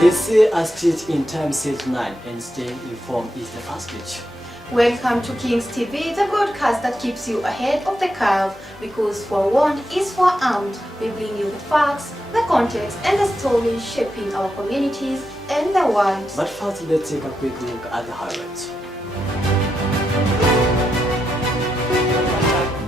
They say a stitch in time saves 9, and staying informed is the first stitch. Welcome to Kings TV, the broadcast that keeps you ahead of the curve, because forewarned is forearmed. We bring you the facts, the context, and the stories shaping our communities and the world. But first, let's take a quick look at the highlights.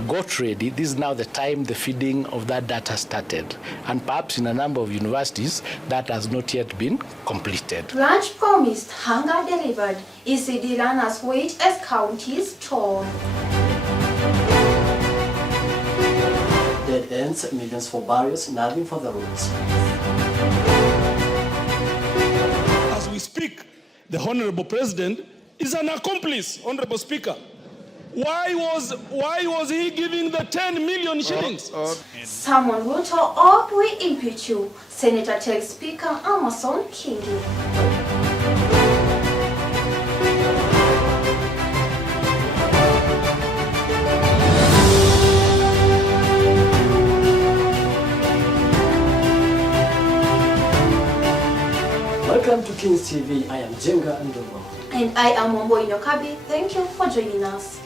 Got ready. This is now the time the feeding of that data started, and perhaps in a number of universities that has not yet been completed. Lunch promised, hunger delivered. ECD learners wait as counties torn. Dead ends, millions for barriers, nothing for the roads. As we speak, the Honorable President is an accomplice, Honorable Speaker. Why was he giving the 10 million shillings? Summon Ruto or we impeach you, Senator tells Speaker Amason Kingi. Welcome to Kings TV. I am Jenga Ndogo. And I am Wambo Inyokabi. Thank you for joining us.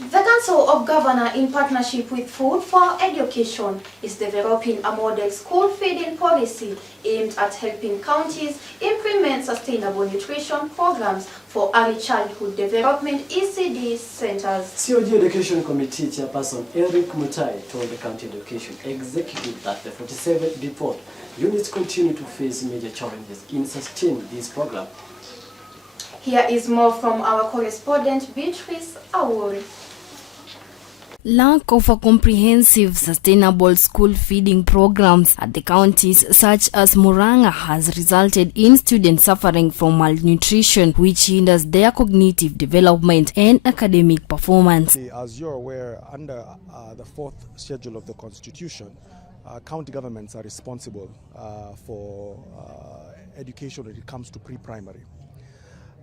The Council of Governors, in partnership with Food for Education, is developing a model school feeding policy aimed at helping counties implement sustainable nutrition programs for early childhood development ECD centers. COG Education Committee Chairperson Eric Mutai told the County Education Executive that the 47 default units continue to face major challenges in sustaining this program. Here is more from our correspondent Beatrice Awori. Lack of a comprehensive, sustainable school feeding programs at the counties such as Murang'a has resulted in students suffering from malnutrition, which hinders their cognitive development and academic performance. As you're aware, under the 4th schedule of the Constitution, county governments are responsible for education when it comes to pre-primary.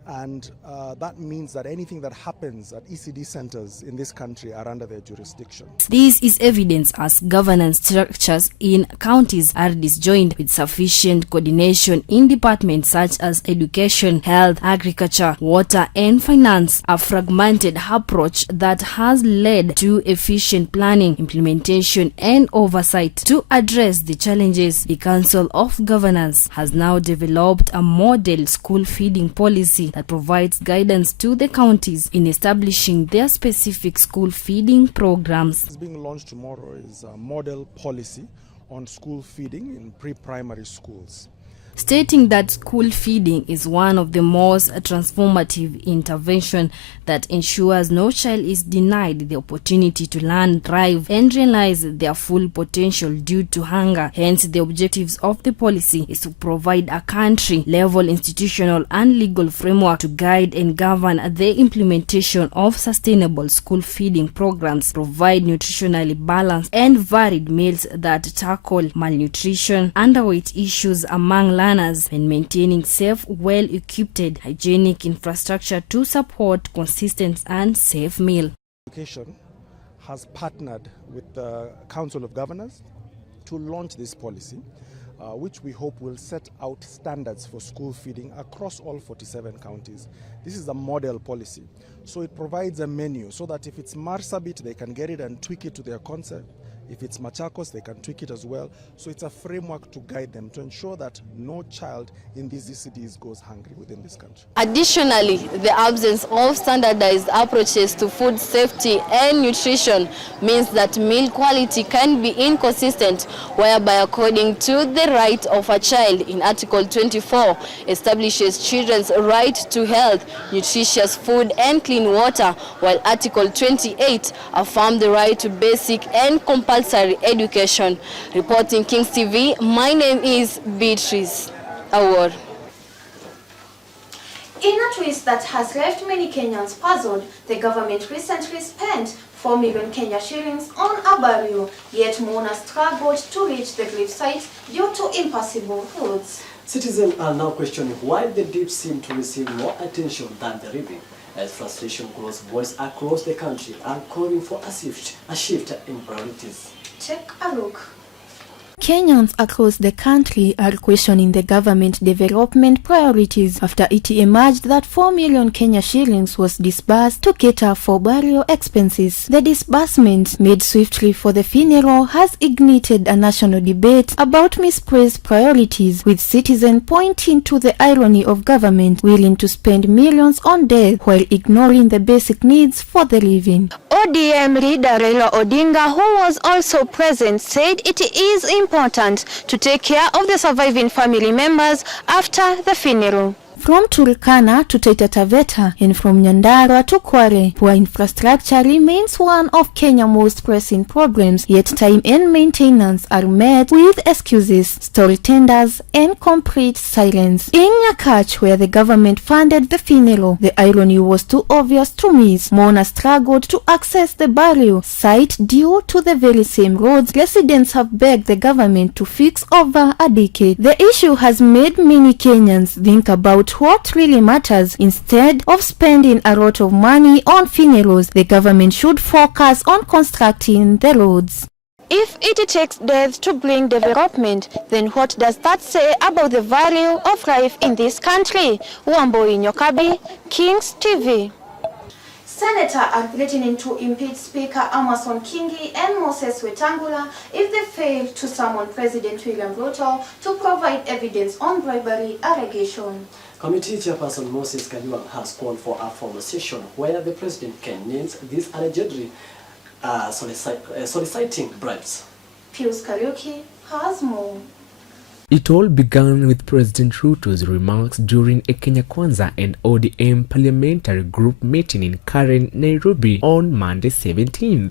And that means that anything that happens at ECD centers in this country are under their jurisdiction. This is evidence as governance structures in counties are disjoined, with sufficient coordination in departments such as education, health, agriculture, water, and finance. A fragmented approach that has led to efficient planning, implementation, and oversight. To address the challenges, the Council of Governors has now developed a model school feeding policy that provides guidance to the counties in establishing their specific school feeding programs. What's being launched tomorrow is a model policy on school feeding in pre-primary schools, stating that school feeding is one of the most transformative interventions that ensures no child is denied the opportunity to learn, thrive, and realize their full potential due to hunger. Hence, the objectives of the policy is to provide a country-level institutional and legal framework to guide and govern the implementation of sustainable school feeding programs, provide nutritionally balanced and varied meals that tackle malnutrition, underweight issues among learners, and maintaining safe, well-equipped, hygienic infrastructure to support consistent and safe meal. Education has partnered with the Council of Governors to launch this policy, which we hope will set out standards for school feeding across all 47 counties. This is a model policy, so it provides a menu so that if it's Marsabit, they can get it and tweak it to their concept. If it's Machakos, they can tweak it as well. So it's a framework to guide them to ensure that no child in these ECDs goes hungry within this country. Additionally, the absence of standardized approaches to food safety and nutrition means that meal quality can be inconsistent, whereby, according to the right of a child in Article 24, establishes children's right to health, nutritious food, and clean water, while Article 28 affirms the right to basic and compulsory education. Reporting Kings TV, my name is Beatrice Award. In a twist that has left many Kenyans puzzled, the government recently spent 4 million Kenya shillings on a burial, yet mourners struggled to reach the grave site due to impassable roads. Citizens are now questioning why the deep seem to receive more attention than the living, as frustration grows voice across the country and calling for a shift in priorities. Take a look. Kenyans across the country are questioning the government development priorities after it emerged that 4 million Kenya shillings was disbursed to cater for burial expenses. The disbursement, made swiftly for the funeral, has ignited a national debate about misplaced priorities, with citizens pointing to the irony of government willing to spend millions on death while ignoring the basic needs for the living. ODM leader Raila Odinga, who was also present, said it is important to take care of the surviving family members after the funeral. From Turkana to Taita Taveta and from Nyandarua to Kware, poor infrastructure remains one of Kenya's most pressing problems, yet time and maintenance are met with excuses, story tenders, and complete silence. In Nyakach, where the government funded the funeral, the irony was too obvious to miss. Mourners struggled to access the burial site due to the very same roads residents have begged the government to fix over a decade. The issue has made many Kenyans think about what really matters. Instead of spending a lot of money on funerals, the government should focus on constructing the roads. If it takes death to bring development, then what does that say about the value of life in this country? Wamboi Nyokabi, Kings TV. Senators are threatening to impeach Speaker Amason Kingi and Moses Wetangula if they fail to summon President William Ruto to provide evidence on bribery allegation. Committee Chairperson Moses Kajwang has called for a formal session where the President can name these allegedly soliciting bribes. Pius Kariuki has more. It all began with President Ruto's remarks during a Kenya Kwanza and ODM Parliamentary Group meeting in Karen, Nairobi on Monday 17th.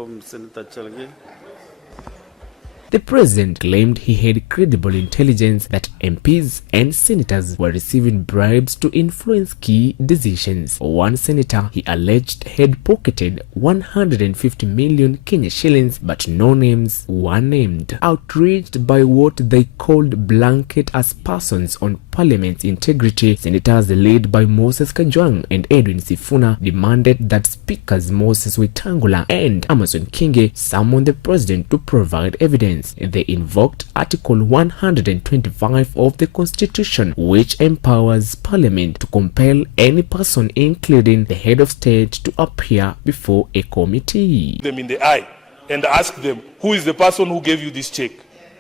The president claimed he had credible intelligence that MPs and senators were receiving bribes to influence key decisions. One senator, he alleged, had pocketed 150 million Kenya shillings, but no names were named. Outraged by what they called blanket aspersions on Parliament's integrity, senators led by Moses Kajwang and Edwin Sifuna demanded that Speakers Moses Wetangula and Amason Kingi summon the president to provide evidence. They invoked Article 125 of the Constitution, which empowers Parliament to compel any person, including the head of state, to appear before a committee. Them in the eye and ask them, who is the person who gave you this check?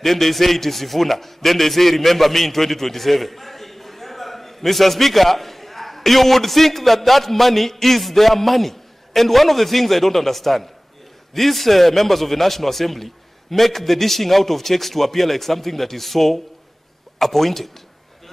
Then they say it is Sifuna. Then they say, remember me in 2027. Mr. Speaker, you would think that that money is their money. And one of the things I don't understand, these members of the National Assembly make the dishing out of checks to appear like something that is so appointed.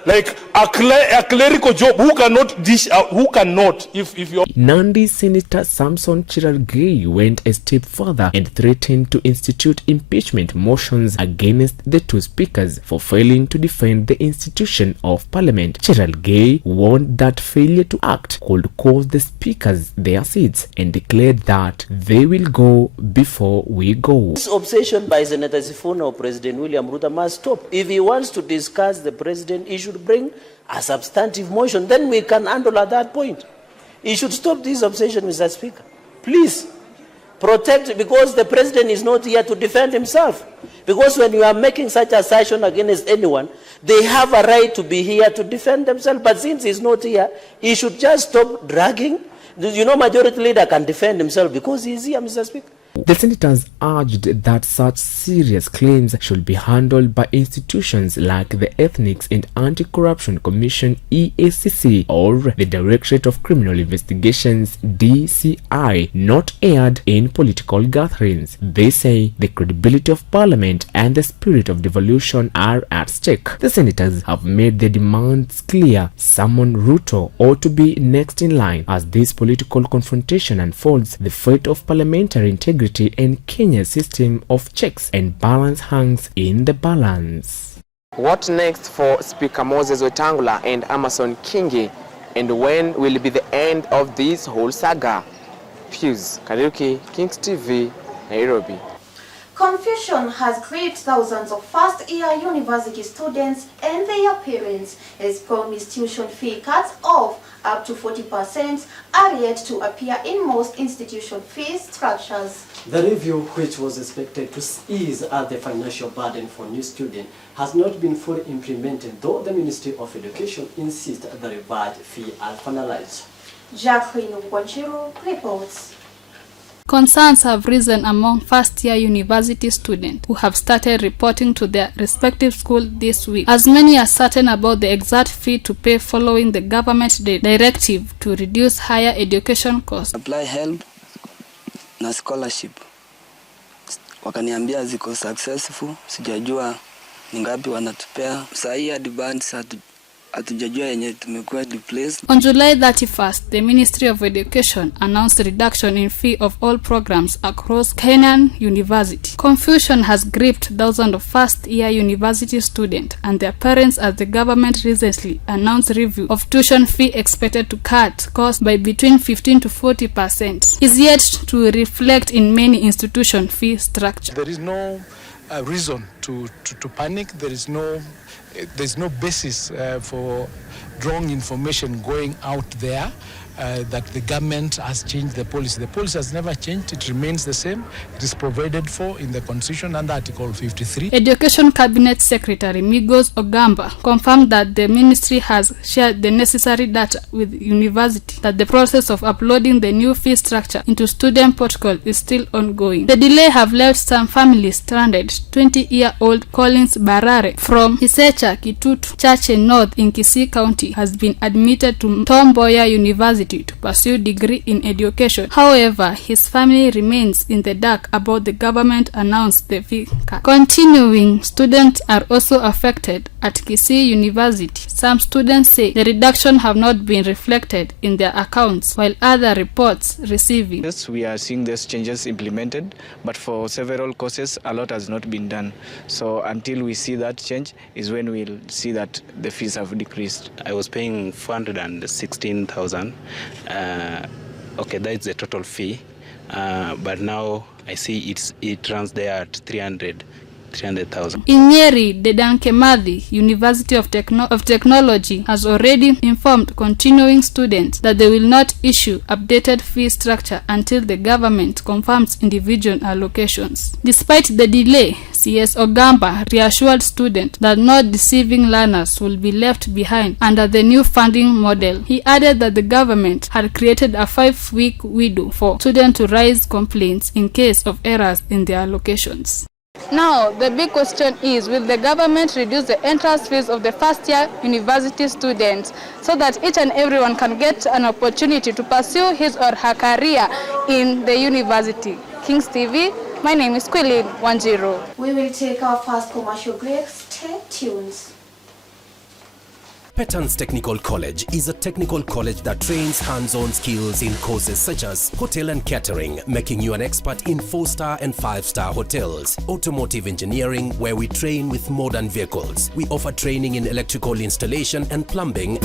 Like a clerical job. Who cannot dish out? Who cannot? If you're Nandi Senator Samson Cherargei went a step further and threatened to institute impeachment motions against the two speakers for failing to defend the institution of Parliament. Cherargei warned that failure to act could cost the speakers their seats and declared that they will go before we go. This obsession by Senator Sifuna or President William Ruto must stop. If he wants to discuss the president, he should bring a substantive motion, then we can handle at that point. He should stop this obsession, Mr. Speaker. Please, protect, because the president is not here to defend himself. Because when you are making such assertion against anyone, they have a right to be here to defend themselves. But since he's not here, he should just stop dragging. You know, majority leader can defend himself because he's here, Mr. Speaker. The senators urged that such serious claims should be handled by institutions like the Ethics and Anti-Corruption Commission (EACC) or the Directorate of Criminal Investigations (DCI), not aired in political gatherings. They say the credibility of Parliament and the spirit of devolution are at stake. The senators have made their demands clear. Summon Ruto ought to be next in line. As this political confrontation unfolds, the fate of parliamentary integrity and Kenya's system of checks and balance hangs in the balance. What next for Speaker Moses Wetangula and Amason Kingi, and when will be the end of this whole saga? Pius Kariuki, Kings TV, Nairobi. Confusion has gripped thousands of first-year university students and their parents as promised tuition fee cuts of up to 40% are yet to appear in most institution fee structures. The review, which was expected to ease the financial burden for new students, has not been fully implemented, though the Ministry of Education insists the revised fee are finalized. Jacqueline Wanjiru reports. Concerns have risen among first-year university students who have started reporting to their respective school this week. As many are certain about the exact fee to pay following the government directive to reduce higher education costs. Apply help na scholarship. Wakaniambia ziko successful, sijajua ni ngapi wanatupea. Saa hii advance hatujajua yenye tumekuwa replaced. On July 31st, the Ministry of Education announced a reduction in fee of all programs across Kenyan university. Confusion has gripped thousands of first-year university students and their parents as the government recently announced review of tuition fee expected to cut costs by between 15 to 40% is yet to reflect in many institution fee structure. There is no reason to panic. There's no basis for wrong information going out there that the government has changed the policy. The policy has never changed. It remains the same. It is provided for in the Constitution under Article 53. Education Cabinet Secretary Migos Ogamba confirmed that the ministry has shared the necessary data with university, that the process of uploading the new fee structure into student protocol is still ongoing. The delay have left some families stranded. 20-year-old Collins Barare from Hisecha, Kitutu, Chache North in Kisii County has been admitted to Tom Mboya University to pursue degree in education. However, his family remains in the dark about the government announced the fee cut. Continuing, students are also affected at Kisii University. Some students say the reduction have not been reflected in their accounts, while other reports receiving. Yes, we are seeing these changes implemented, but for several courses, a lot has not been done. So until we see that change is when we'll see that the fees have decreased. I was paying 416,000. Okay, that's the total fee, but now I see it runs there at 300,000. In Nyeri, Dedan Kimathi University of Technology has already informed continuing students that they will not issue updated fee structure until the government confirms individual allocations. Despite the delay, CS Ogamba reassured students that no deceiving learners will be left behind under the new funding model. He added that the government had created a 5-week window for students to raise complaints in case of errors in their allocations. Now, the big question is, will the government reduce the entrance fees of the first-year university students so that each and everyone can get an opportunity to pursue his or her career in the university? Kings TV, my name is Quilin Wanjiru. We will take our first commercial break. Stay tuned. Petans Technical College is a technical college that trains hands-on skills in courses such as hotel and catering, making you an expert in 4-star and 5-star hotels, automotive engineering, where we train with modern vehicles. We offer training in electrical installation and plumbing,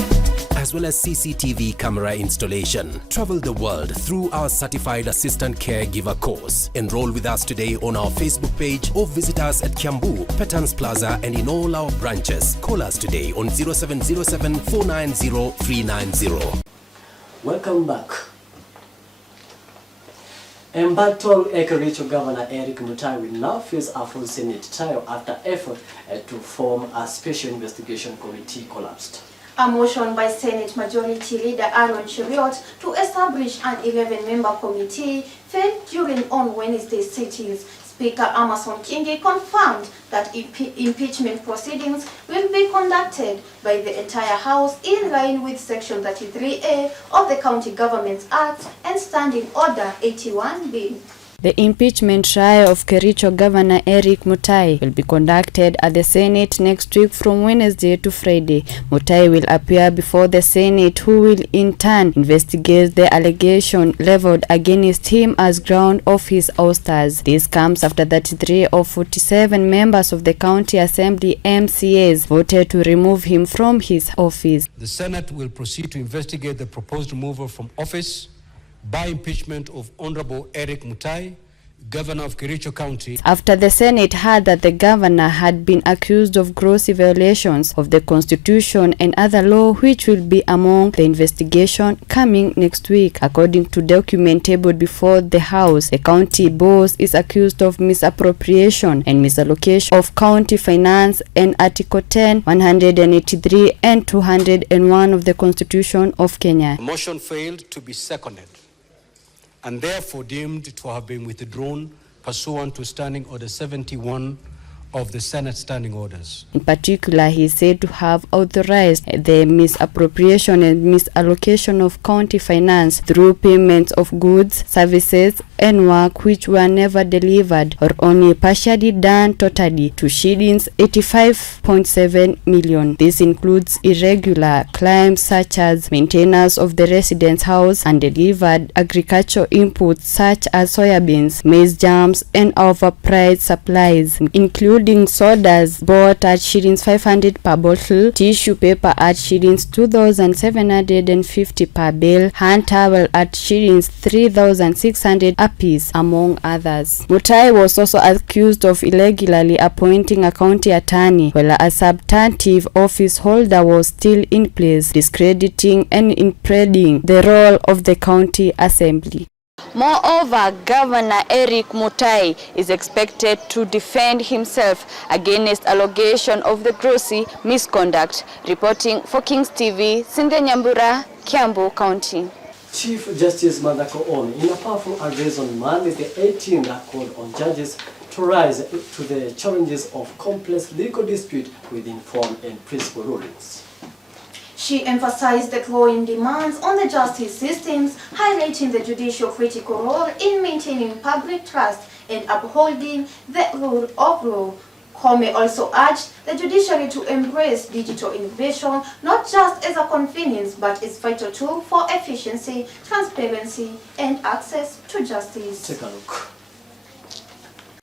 as well as CCTV camera installation. Travel the world through our certified assistant caregiver course. Enroll with us today on our Facebook page or visit us at Kiambu, Petans Plaza, and in all our branches. Call us today on 0707-490-390. Welcome back. Embattled Kericho Governor Eric Mutai will now face a full Senate trial after effort to form a special investigation committee collapsed. A motion by Senate Majority Leader Aaron Cheriot to establish an 11-member committee failed during on Wednesday sittings. Speaker Amason Kingi confirmed that impeachment proceedings will be conducted by the entire House in line with Section 33A of the County Government Act and Standing Order 81B. The impeachment trial of Kericho Governor Eric Mutai will be conducted at the Senate next week from Wednesday to Friday. Mutai will appear before the Senate, who will in turn investigate the allegation leveled against him as ground of his ousters. This comes after 33 of 47 members of the County Assembly MCAs voted to remove him from his office. The Senate will proceed to investigate the proposed removal from office by impeachment of Honorable Eric Mutai, Governor of Kericho County. After the Senate heard that the governor had been accused of gross violations of the Constitution and other law, which will be among the investigation coming next week. According to document tabled before the House, the county boss is accused of misappropriation and misallocation of county finance and Article 10, 183 and 201 of the Constitution of Kenya. The motion failed to be seconded and therefore deemed to have been withdrawn pursuant to Standing Order 71 of the Senate Standing Orders. In particular, he is said to have authorized the misappropriation and misallocation of county finance through payments of goods, services, and work which were never delivered or only partially done totally to shillings 85.7 million. This includes irregular claims such as maintenance of the residence house, undelivered agricultural inputs such as soybeans, maize germs, and overpriced supplies, including sodas bought at shillings 500 per bottle, tissue paper at shillings 2,750 per bale, hand towel at shillings 3,600 apiece, among others. Mutai was also accused of irregularly appointing a county attorney while a substantive office holder was still in place, discrediting and impeding the role of the county assembly. Moreover, Governor Eric Mutai is expected to defend himself against allegation of the gross misconduct. Reporting for Kings TV, Cynthia Nyambura, Kiambu County. Chief Justice Mandako On, in a powerful address on Monday the 18th, called on judges to rise to the challenges of complex legal dispute with informed and principled rulings. She emphasized the growing demands on the justice systems, highlighting the judicial critical role in maintaining public trust and upholding the rule of law. Kome also urged the judiciary to embrace digital innovation not just as a convenience but as a vital tool for efficiency, transparency, and access to justice. Take a look.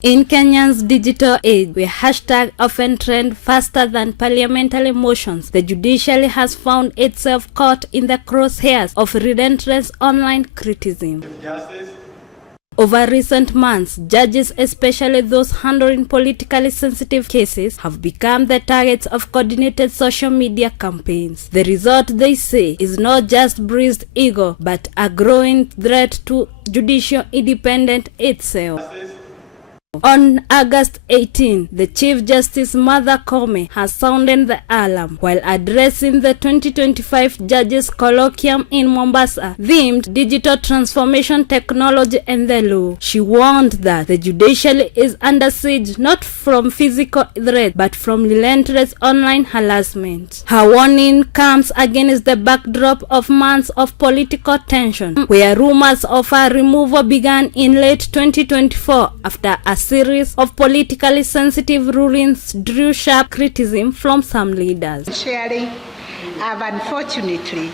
In Kenya's digital age, where hashtag often trend faster than parliamentary motions, the judiciary has found itself caught in the crosshairs of relentless online criticism. Over recent months, judges, especially those handling politically sensitive cases, have become the targets of coordinated social media campaigns. The result, they say, is not just bruised ego, but a growing threat to judicial independence itself. On August 18, the Chief Justice Martha Koome has sounded the alarm while addressing the 2025 Judges Colloquium in Mombasa, themed Digital Transformation, Technology and the Law. She warned that the judiciary is under siege not from physical threat but from relentless online harassment. Her warning comes against the backdrop of months of political tension, where rumors of her removal began in late 2024 after a series of politically sensitive rulings drew sharp criticism from some leaders. Sharing have unfortunately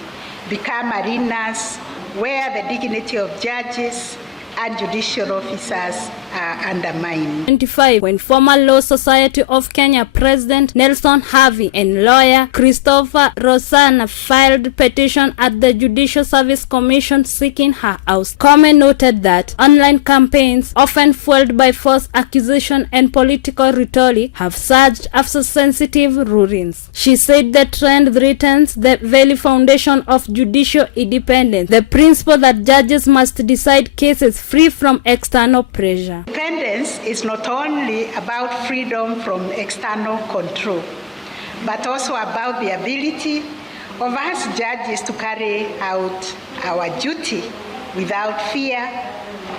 become arenas where the dignity of judges and judicial officers are undermined. 25, when former Law Society of Kenya President Nelson Harvey and lawyer Christopher Rosana filed petition at the Judicial Service Commission seeking her oust. Koome noted that online campaigns, often fueled by false accusation and political rhetoric, have surged after sensitive rulings. She said the trend threatens the very foundation of judicial independence, the principle that judges must decide cases free from external pressure. Independence is not only about freedom from external control, but also about the ability of us judges to carry out our duty without fear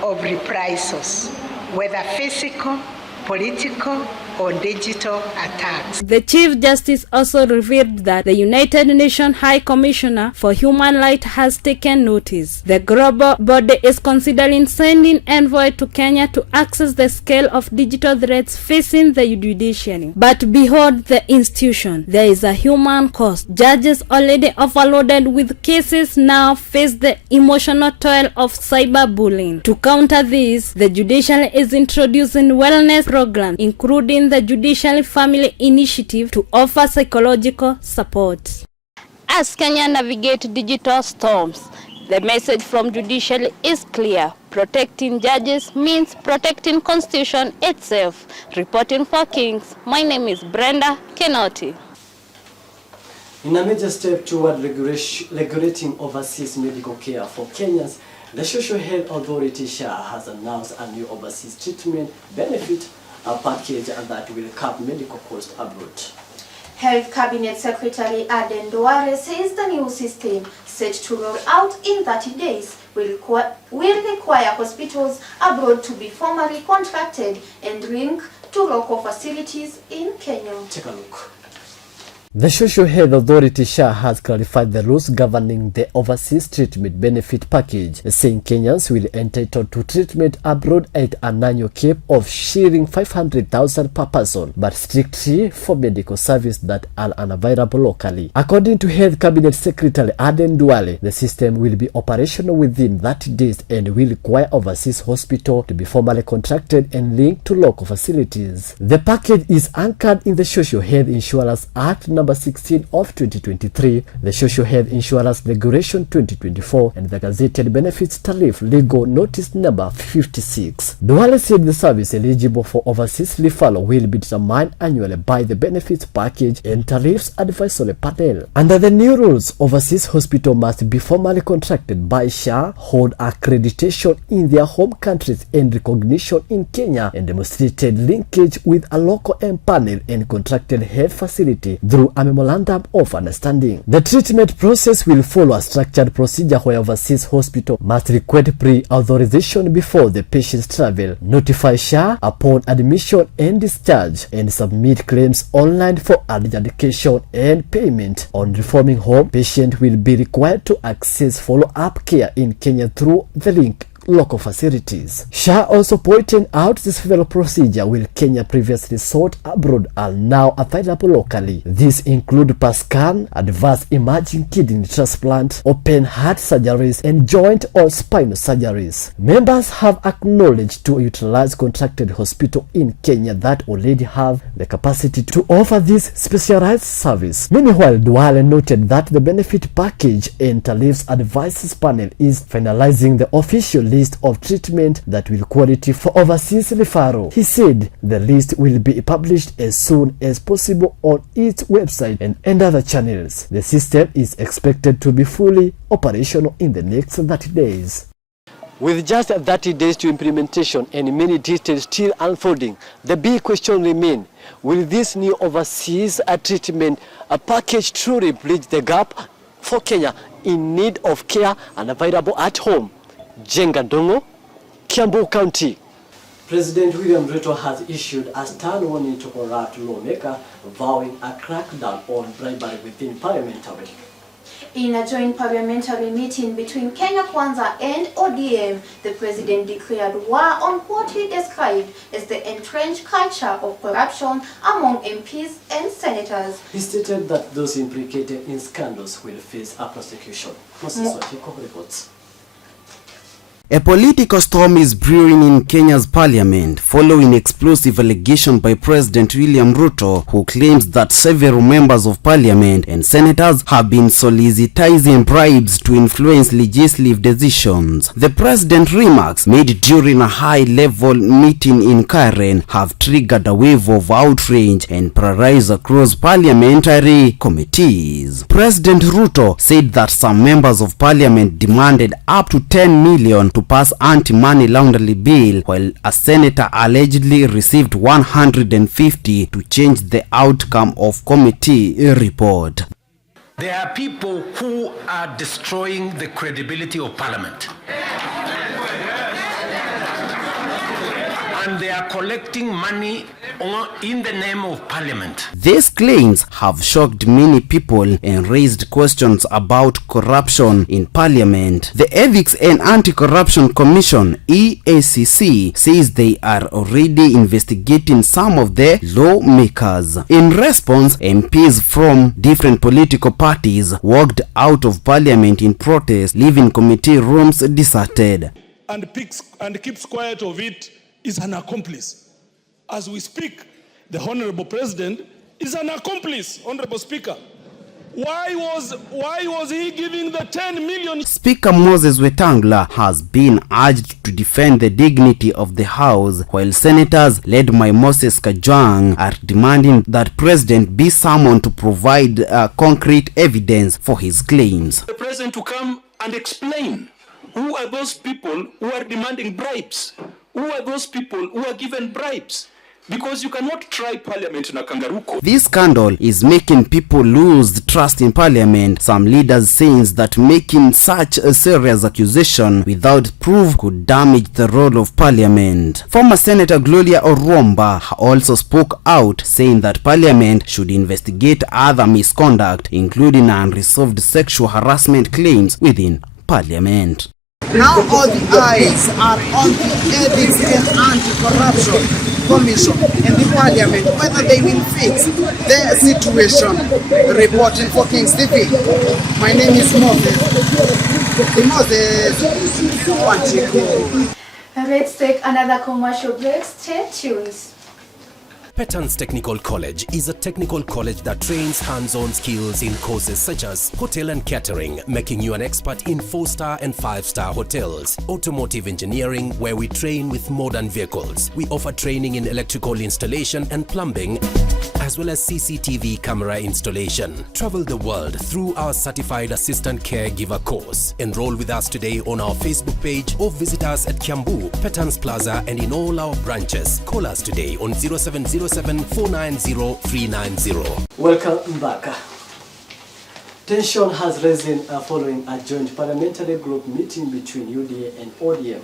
of reprisals, whether physical, political, or digital attacks. The Chief Justice also revealed that the United Nations High Commissioner for Human Rights has taken notice. The global body is considering sending envoy to Kenya to assess the scale of digital threats facing the judiciary. But behold the institution, there is a human cost. Judges already overloaded with cases now face the emotional toil of cyberbullying. To counter this, the judiciary is introducing wellness programs, including the Judicial Family Initiative, to offer psychological support. As Kenya navigate digital storms, The message from Judicial is clear. Protecting judges means protecting Constitution itself. Reporting for Kings, my name is Brenda Kenoti. In a major step toward regulating overseas medical care for Kenyans, the Social Health Authority SHA has announced a new overseas treatment benefit package that will cap medical costs abroad. Health Cabinet Secretary Aden Duale says the new system, set to roll out in 30 days, will require hospitals abroad to be formally contracted and linked to local facilities in Kenya. Take a look. The Social Health Authority SHA has clarified the rules governing the overseas treatment benefit package, saying Kenyans will be entitled to treatment abroad at an annual cap of Shilling 500,000 per person, but strictly for medical services that are unavailable locally. According to Health Cabinet Secretary Aden Duale, the system will be operational within 30 days and will require overseas hospital to be formally contracted and linked to local facilities. The package is anchored in the Social Health Insurance Act No. 16 of 2023, the Social Health Insurance Regulation 2024, and the Gazetted Benefits Tariff Legal Notice number 56. Duale said the service eligible for overseas referral will be determined annually by the benefits package and tariffs advisory panel. Under the new rules, overseas hospital must be formally contracted by SHA, hold accreditation in their home countries and recognition in Kenya, and demonstrated linkage with a local panel and contracted health facility through a memorandum of understanding. The treatment process will follow a structured procedure where overseas hospital must request pre-authorization before the patient's travel, notify SHA upon admission and discharge, and submit claims online for adjudication and payment. On reforming home, patient will be required to access follow-up care in Kenya through the link local facilities. SHA also pointed out this several procedure will Kenya previously sought abroad are now available locally. These include PAT scan, advanced emerging kidney transplant, open heart surgeries, and joint or spinal surgeries. Members have acknowledged to utilize contracted hospital in Kenya that already have the capacity to offer this specialized service. Meanwhile, Duale noted that the benefit package and tariffs advices panel is finalizing the official list of treatment that will quality for overseas referral. He said the list will be published as soon as possible on its website and other channels. The system is expected to be fully operational in the next 30 days. With just 30 days to implementation and many details still unfolding, the big question remains, will this new overseas treatment package truly bridge the gap for Kenya in need of care and available at home? Jenga Ndongo, Kiambu County. President William Ruto has issued a stern warning to corrupt lawmakers, vowing a crackdown on bribery within Parliamentary. In a joint parliamentary meeting between Kenya Kwanza and ODM, the president declared war on what he described as the entrenched culture of corruption among MPs and senators. He stated that those implicated in scandals will face a prosecution. Moses Wachiko reports. A political storm is brewing in Kenya's parliament following explosive allegation by President William Ruto, who claims that several members of parliament and senators have been soliciting bribes to influence legislative decisions. The president's remarks made during a high-level meeting in Karen have triggered a wave of outrage and praise across parliamentary committees. President Ruto said that some members of parliament demanded up to 10 million to pass anti-money laundering bill, while a senator allegedly received 150 to change the outcome of committee report. There are people who are destroying the credibility of Parliament. And they are collecting money in the name of Parliament. These claims have shocked many people and raised questions about corruption in Parliament. The Ethics and Anti-Corruption Commission, EACC, says they are already investigating some of the lawmakers. In response, MPs from different political parties walked out of Parliament in protest, leaving committee rooms deserted. And keeps quiet of it is an accomplice. As we speak, the Honorable President is an accomplice, Honorable Speaker. Why was he giving the 10 million? Speaker Moses Wetangula has been urged to defend the dignity of the House, while senators led by Moses Kajwang are demanding that President be summoned to provide concrete evidence for his claims. The president to come and explain who are those people who are demanding bribes? Who are those people who are given bribes? Because you cannot try parliament in a kangaroo court. This scandal is making people lose trust in parliament. Some leaders saying that making such a serious accusation without proof could damage the role of parliament. Former Senator Gloria Oromba also spoke out, saying that parliament should investigate other misconduct, including unresolved sexual harassment claims within parliament. Now all the eyes are on the Ethics and Anti-Corruption Commission and the Parliament, whether they will fix their situation. Reporting for Kings TV, my name is Moses. Let's take another commercial break. Stay tuned. Patterns Technical College is a technical college that trains hands-on skills in courses such as hotel and catering, making you an expert in 4-star and 5-star hotels, automotive engineering, where we train with modern vehicles. We offer training in electrical installation and plumbing, as well as CCTV camera installation. Travel the world through our certified assistant caregiver course. Enroll with us today on our Facebook page or visit us at Kiambu, Patterns Plaza, and in all our branches. Call us today on 0707-490-390. Welcome back. Tension has risen following a joint parliamentary group meeting between UDA and ODM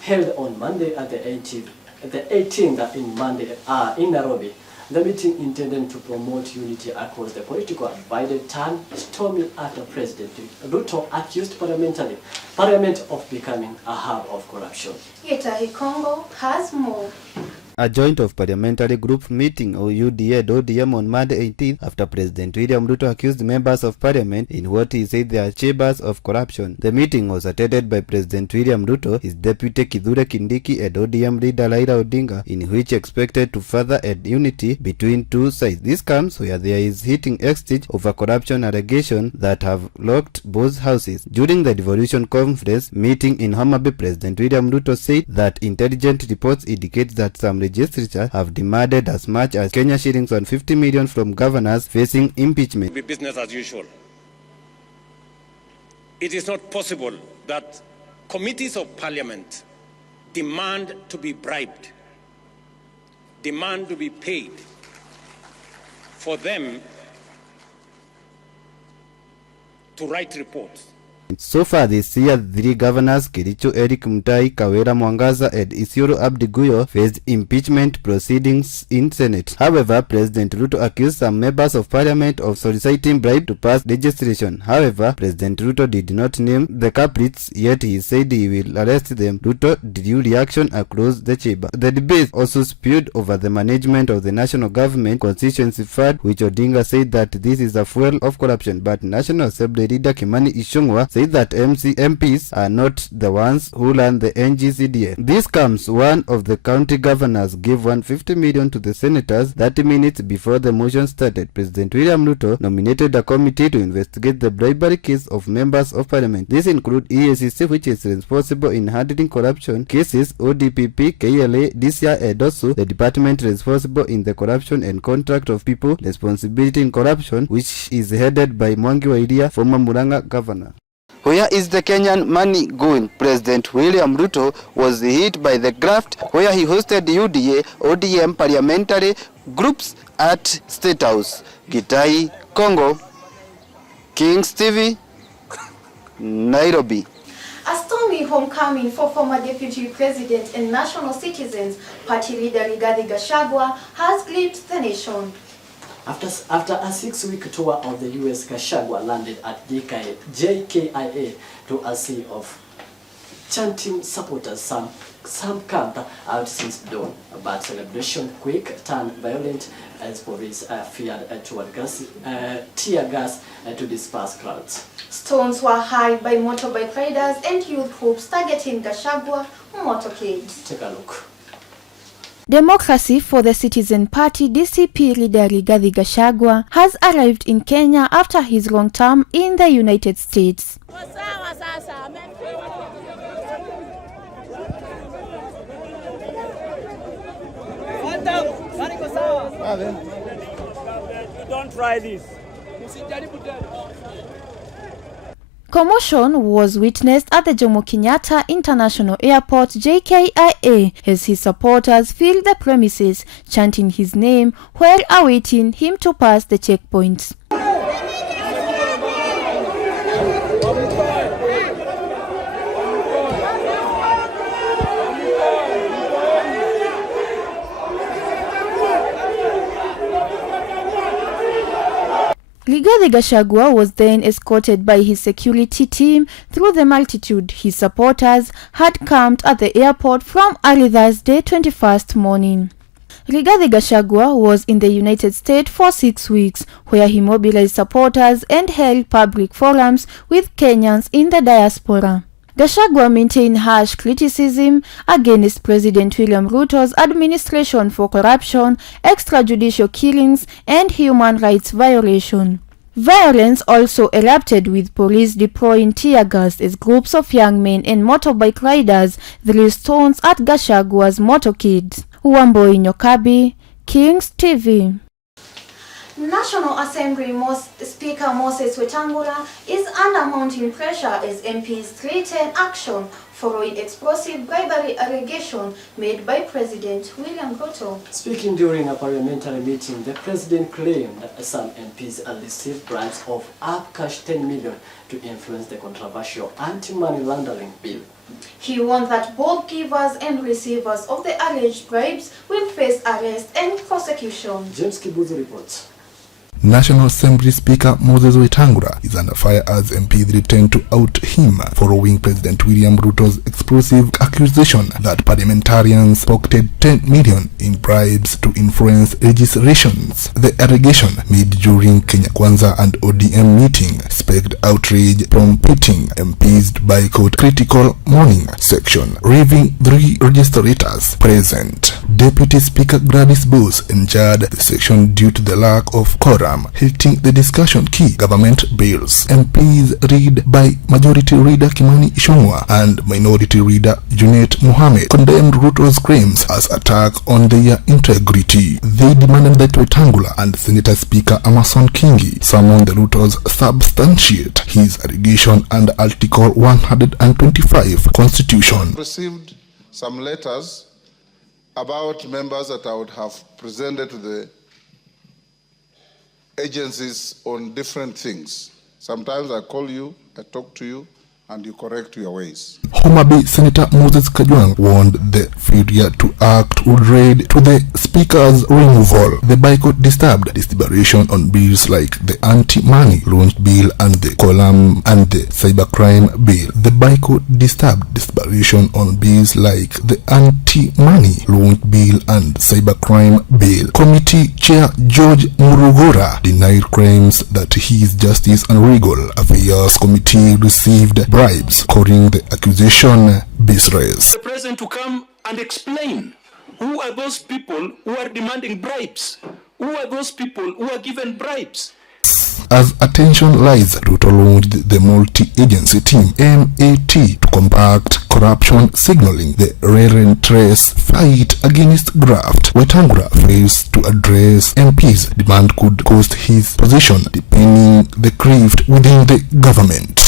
held on Monday at the 18th in Nairobi. The meeting intended to promote unity across the political divided turned stormy after President Ruto accused Parliament of becoming a hub of corruption. Gachagua Congo has more. A joint of parliamentary group meeting or UDA and ODM on Monday 18th after President William Ruto accused members of parliament in what he said they are chambers of corruption. The meeting was attended by President William Ruto, his deputy Kithure Kindiki and ODM leader Raila Odinga, in which expected to further add unity between two sides. This comes where there is heating exchange over corruption allegations that have locked both houses. During the devolution conference meeting in Homa Bay, President William Ruto said that intelligent reports indicate that some legislatures have demanded as much as Kenya shillings 150 million from governors facing impeachment. Be business as usual. It is not possible that committees of parliament demand to be bribed, demand to be paid for them to write reports. So far this year, the three governors, Kericho, Eric Mutai, Kawera Mwangaza, and Isiolo Abdi Guyo, faced impeachment proceedings in Senate. However, President Ruto accused some members of parliament of soliciting bribe to pass legislation. However, President Ruto did not name the culprits, yet he said he will arrest them. Ruto drew reaction across the chamber. The debate also spewed over the management of the national government constituency fund, which Odinga said that this is a fuel of corruption, but National Assembly leader Kimani Ichung'wah said that MPs are not the ones who run the NGCDA. This comes one of the county governors gave 150 million to the senators 30 minutes before the motion started. President William Ruto nominated a committee to investigate the bribery case of members of parliament. This includes EACC, which is responsible in handling corruption cases, ODPP, KLA, DCI, and also the department responsible in the corruption and contract of people responsibility in corruption, which is headed by Mwangi wa Iria, former Murang'a governor. Where is the Kenyan money going? President William Ruto was hit by the graft where he hosted UDA, ODM parliamentary groups at State House. Gitai, Congo, Kings TV, Nairobi. A stormy homecoming for former Deputy President and National Citizens Party leader Rigathi Gachagua has gripped the nation. After a 6-week tour of the US, Gachagua landed at JKIA to a sea of chanting supporters. Some camped out since dawn, but celebration quick turned violent as police fired tear gas to disperse crowds. Stones were hurled by motorbike riders and youth groups targeting Gachagua motorcades. Take a look. Democracy for the Citizen Party DCP leader Rigathi Gachagua has arrived in Kenya after his long term in the United States. Don't try this. Commotion was witnessed at the Jomo Kenyatta International Airport JKIA as his supporters filled the premises, chanting his name while awaiting him to pass the checkpoints. Rigathi Gachagua was then escorted by his security team through the multitude his supporters had camped at the airport from early Thursday 21st morning. Rigathi Gachagua was in the United States for 6 weeks, where he mobilized supporters and held public forums with Kenyans in the diaspora. Gachagua maintained harsh criticism against President William Ruto's administration for corruption, extrajudicial killings, and human rights violation. Violence also erupted, with police deploying tear gas as groups of young men and motorbike riders threw stones at Gachagua's motorcade. Wamboi Nyokabi, Kings TV. National Assembly Speaker Moses Wetangula is under mounting pressure as MPs threaten action following explosive bribery allegation made by President William Ruto. Speaking during a parliamentary meeting, the president claimed that some MPs had received bribes of up cash 10 million to influence the controversial anti-money laundering bill. He warned that both givers and receivers of the alleged bribes will face arrest and prosecution. James Kibuzu reports. National Assembly Speaker Moses Wetangula is under fire as MPs threatened to out him following President William Ruto's explosive accusation that parliamentarians pocketed 10 million in bribes to influence legislations. The allegation, made during Kenya Kwanza and ODM meeting, sparked outrage from pitting MPs to boycott critical morning section, leaving 3 registrators present. Deputy Speaker Gladys Bose enjoined the section due to the lack of quorum, hitting the discussion key government bills. MPs read by Majority Leader Kimani Ichung'wah and Minority Leader Junet Mohammed condemned Ruto's claims as attack on their integrity. They demanded that Wetangula and Senator Speaker Amason Kingi summon the Ruto's substantiate his allegation under Article 125 Constitution. Received some letters about members that I would have presented to the agencies on different things. Sometimes I call you, I talk to you, and you correct your ways. Homa Bay Senator Moses Kajwang warned the failure to act would lead to the Speaker's removal. The boycott disturbed deliberation on bills like the anti-money launch bill and the column and the cybercrime bill. The boycott disturbed deliberation on bills like the anti-money launch bill and cybercrime bill. Committee Chair George Murugora denied claims that his Justice and Legal Affairs Committee received bribes, calling the accusation baseless. The president to come and explain who are those people who are demanding bribes, who are those people who are given bribes. As attention lies, Ruto launched the multi-agency team MAT to combat corruption, signaling the relentless fight against graft. Wetangula fails to address MPs' demand could cost his position, deepening the rift within the government.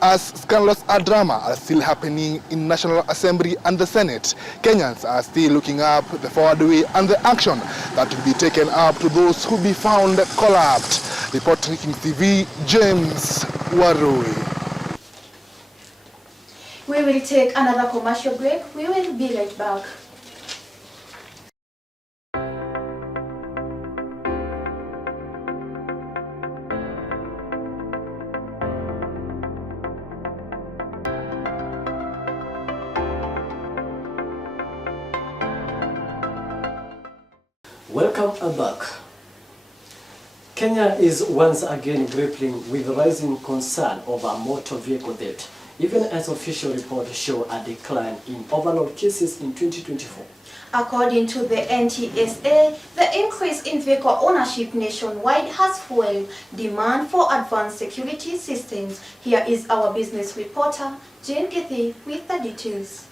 As scandalous drama are still happening in National Assembly and the Senate, Kenyans are still looking up the forward way and the action that will be taken up to those who be found corrupt. Reporting Kings TV, James Warui. We will take another commercial break. We will be right back. Welcome back. Kenya is once again grappling with rising concern over motor vehicle theft even as official reports show a decline in overall cases in 2024. According to the NTSA, the increase in vehicle ownership nationwide has fueled demand for advanced security systems. Here is our business reporter, Jane Gethi, with the details.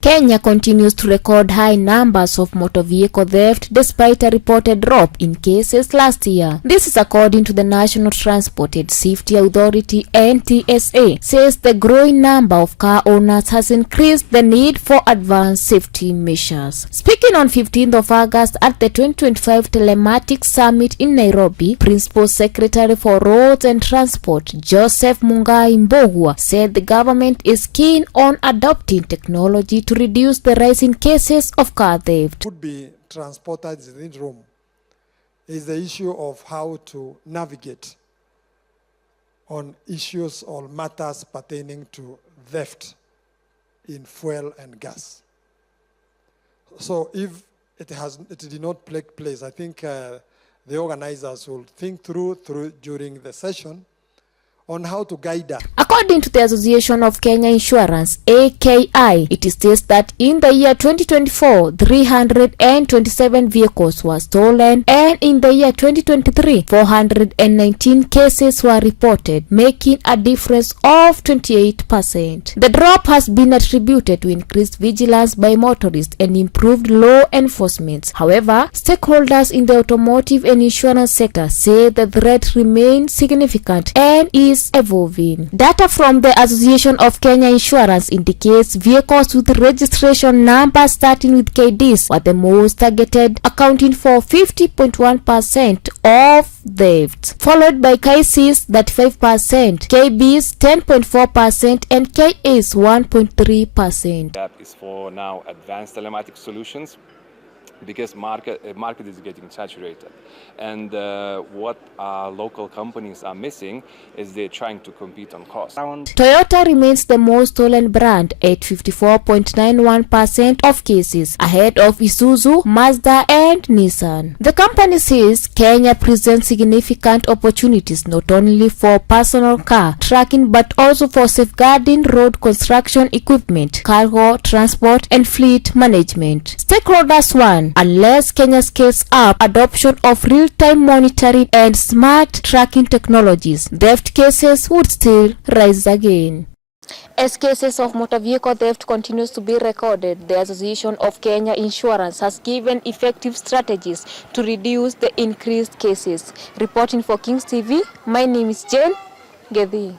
Kenya continues to record high numbers of motor vehicle theft despite a reported drop in cases last year. This is according to the National Transport and Safety Authority (NTSA), says the growing number of car owners has increased the need for advanced safety measures. Speaking on 15th of August at the 2025 Telematics Summit in Nairobi, Principal Secretary for Roads and Transport Joseph Mungai Mbogwa said the government is keen on adopting technology to reduce the rise in cases of car theft. Would be transported in this room is the issue of how to navigate on issues or matters pertaining to theft in fuel and gas. So if it did not take place, I think the organizers will think through during the session on how to guide us. According to the Association of Kenya Insurance, AKI, it states that in the year 2024, 327 vehicles were stolen, and in the year 2023, 419 cases were reported, making a difference of 28%. The drop has been attributed to increased vigilance by motorists and improved law enforcement. However, stakeholders in the automotive and insurance sector say the threat remains significant and is evolving. Data from the Association of Kenya Insurance indicates vehicles with registration numbers starting with KDs were the most targeted, accounting for 50.1% of thefts, followed by KCs 35%, KBs 10.4%, and KAs 1.3%. That is for now advanced telematic solutions, because market is getting saturated, and what local companies are missing is they're trying to compete on cost. Toyota remains the most stolen brand at 54.91% of cases, ahead of Isuzu, Mazda, and Nissan. The company says Kenya presents significant opportunities not only for personal car tracking but also for safeguarding road construction equipment, cargo transport, and fleet management. Stakeholders warn unless Kenya scales up adoption of real-time monitoring and smart tracking technologies, theft cases would still rise again. As cases of motor vehicle theft continues to be recorded, the Association of Kenya Insurance has given effective strategies to reduce the increased cases. Reporting for Kings TV, my name is Jane Gethi.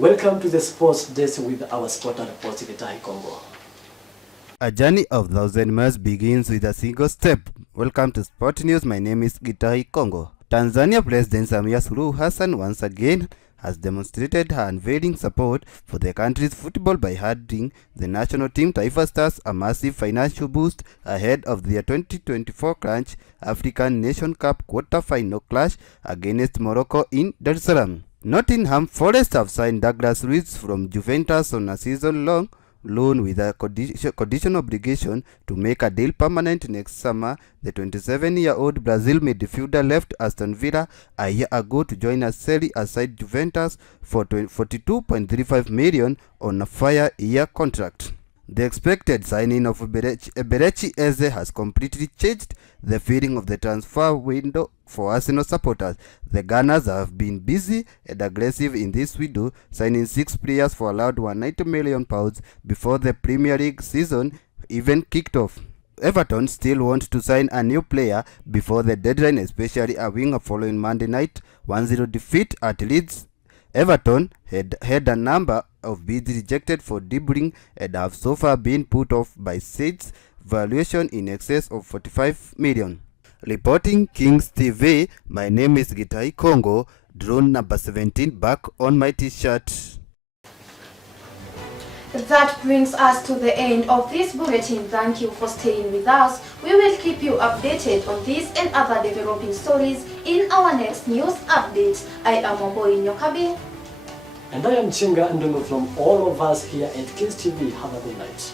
Welcome to the Sports Desk with our sport reporter, Gachagua Congo. A journey of 1,000 miles begins with a single step. Welcome to Sport News. My name is Gachagua Congo. Tanzania President Samia Suluhu Hassan once again has demonstrated her unwavering support for the country's football by handing the national team Taifa Stars a massive financial boost ahead of their 2024 Crunch African Nation Cup quarter-final clash against Morocco in Dar es Salaam. Nottingham Forest have signed Douglas Luiz from Juventus on a season-long loan with a condition obligation to make a deal permanent next summer. The 27-year-old Brazil midfielder left Aston Villa a year ago to join a Serie A side Juventus for $42.35 million on a 5-year contract. The expected signing of Berechi Eze has completely changed the feeling of the transfer window for Arsenal supporters. The Gunners have been busy and aggressive in this window, signing 6 players for around £190 million before the Premier League season even kicked off. Everton still want to sign a new player before the deadline, especially a winger following Monday night 1-0 defeat at Leeds. Everton had a number of bids rejected for De Bruyne and have so far been put off by Said's valuation in excess of 45 million. Reporting Kings TV, my name is Gitai Congo, drone number 17 back on my t-shirt. That brings us to the end of this bulletin. Thank you for staying with us. We will keep you updated on this and other developing stories in our next news updates. I am Omboy Nyokabi. And I am Chinga Ndungu from all of us here at Kings TV. Have a good night.